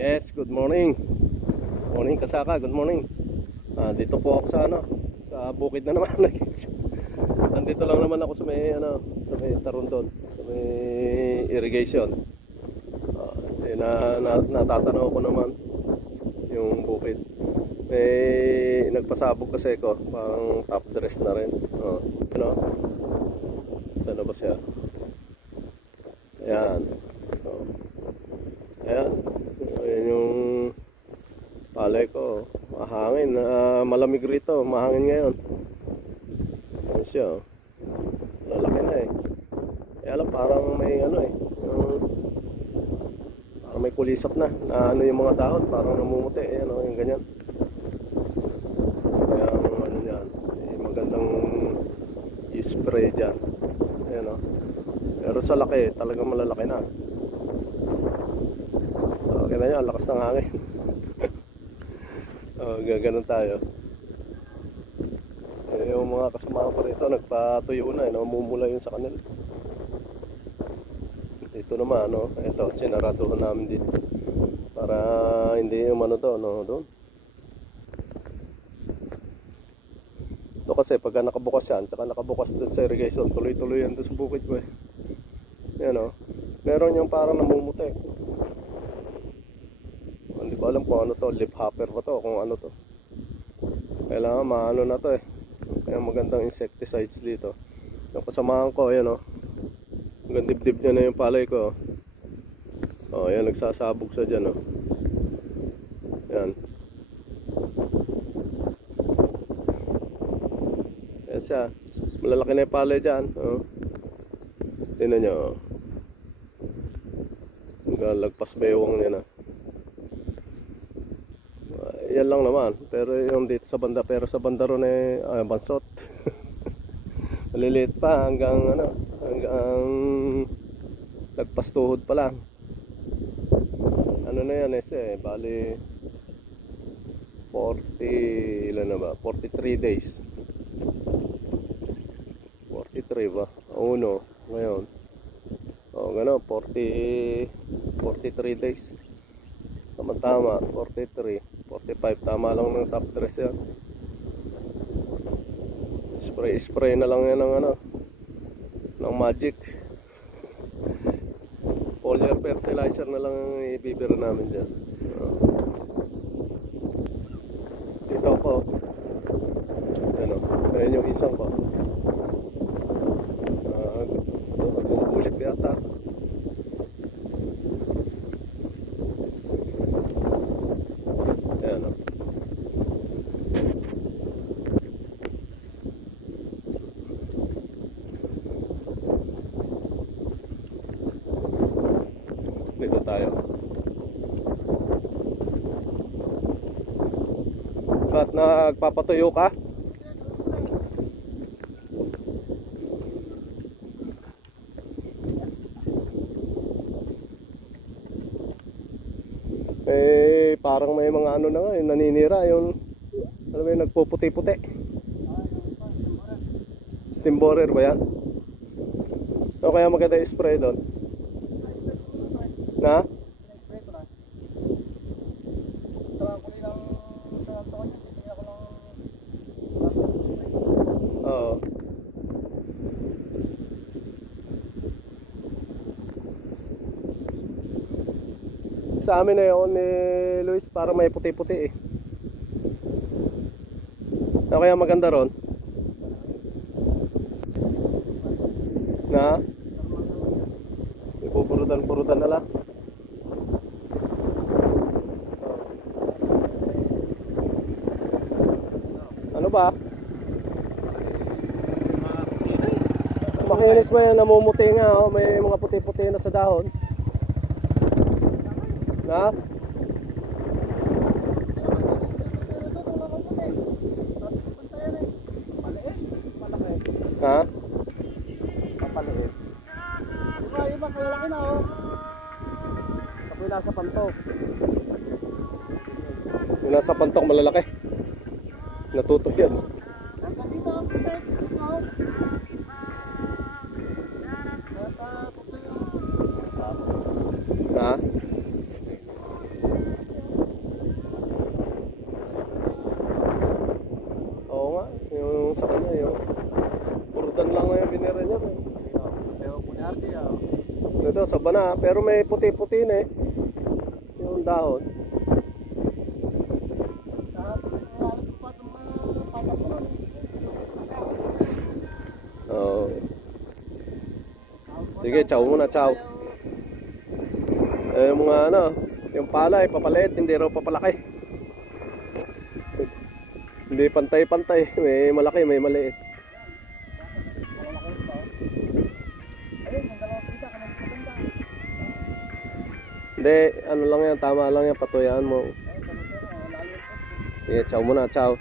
Yes, good morning. Morning Kasaka, good morning. Dito po ako sa sa bukid na naman. Nandito lang naman ako sa may sa may Tarundon, sa may irrigation. Natatanaw ko naman yung bukid. May nagpasabog kasi ko, pang top dress na rin. Sana ba siya? Ayan. Ayan. Ayan yung palay ko. Mahangin. Malamig rito. Mahangin ngayon. Ayan siya. Lalaki na eh. Kaya lang parang may parang may kulisap na. Yung mga dahon. Parang namumuti. Ayan yung ganyan. Kaya yan. Magandang i-spray dyan. Ayan Pero sa laki, talagang malalaki na. Okay na yan, lakas ng hangin. Gaganon tayo. Yung mga kasama ko rito nagpatuyo na, namumula yun sa kanila. Dito naman, ito, sinarado namin dito para hindi yung doon. Ito kasi pagka nakabukas yan, saka nakabukas doon sa irrigation, tuloy-tuloy yan doon sa bukid ko eh. Yan meron yung parang namumuti. Hindi ko alam kung ano to, leaf hopper pa to, kung ano to. Kailangan maano na to eh. Kaya magandang insecticides dito. Yung kasamahan ko, ayan hanggang dibdib niya na yung palay ko. Ayan, nagsasabog sa dyan Ayan. Ayan siya. Malalaki na yung palay dyan. Tingnan nyo. Lagpas bewang niya na. Yan lang naman, pero yung dito sa banda, pero sa banda ron bansot. Maliliit pa hanggang nagpastuhod pa lang. Ano na yan bali 40 ilan na ba? 43 days. 43 ba? Ngayon. Gano'n, 43 days. Tama, 43, 45, tama lang ng top dress yan. Spray na lang yan ng magic. Foliar fertilizer na lang ang ibibira namin dyan. Dito po. Ayan yung isang po. Nagbubulit yata. Dito tayo. Ba't nagpapatuyo ka? Parang may mga na nga, naninira yung nagpuputi-puti. Steam borer ba yan? Kaya maganda i-spray doon. Na? Oo. Sa amin na yun ni Luis, para may puti-puti eh. Kaya maganda ron. Na? Ipupurutan na lang. Ano ba? Makinis ba yan, namumuti nga may mga puti-puti na sa dahon. Na? Ha? Papaliit. Iba kaya laki na Ako yung nasa pantok. Yung nasa pantok malalaki. Natutok yan. Hanggang dito puti. Ha? ito, sabana. Pero may puti-puti na eh. Yung dahon. Oo. Sige, chow muna, chow. Eh, mga ano, yung palay, papaliit, hindi raw papalaki. Hindi pantay-pantay. May malaki, may maliit. Hindi, ano lang yan, tama lang yan, patuyaan mo. Sige, chow muna, chow.